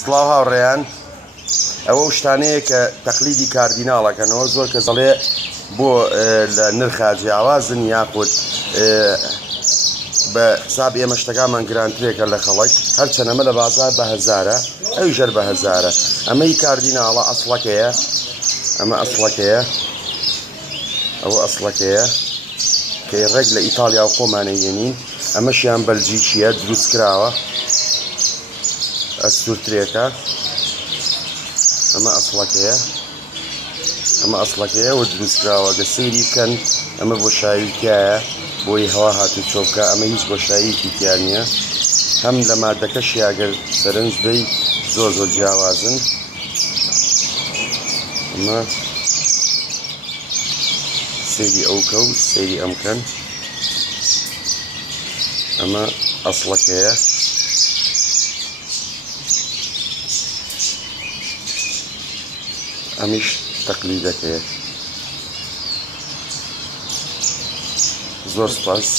سڵاو هاوڕێیان، ئەوە شتانەیە کە تەقلیدی کاردیناڵەکەنەوە. زۆر کەس دەڵێ بۆ لە نرخا جیاوازن یاخود بە حساب ئێمە شتەکانمان گرانترێکە لە خەڵک، هەرچەند ئەمە لە بازار بە هەزارە، ئەوی ژەر بە هەزارە. ئەمەی کاردیناڵە ئەسڵەکەیە، ئەمە ئەسڵەکەیە، ئەوە ئەسڵەکەیە کە ڕێک لە ئیتالیا و خۆمانەیێنین. ئەمەشیان بەلجیکیە، دروستکراوە، ئەستورترێکە. ئەمە ئەسڵەکەیە، ئەمە ئەسڵەکەیە و دروستکراوە. گە سەیری بکەن، ئەمە بۆ شاویکایە، بۆی هەوا هاتو چۆبکە. ئەمە هیچ بۆ شاویکی تیان نییە. هەم لە مادەکەشی ئەگەر سەرنج بی زۆر زۆر جیاوازن. ئەمە سەیری ئەوکە و سەیری ئەمکەن. ئەمە ئەسڵەکەیە، ئەمیش تەقلیدەکەیە. زۆر سپاس.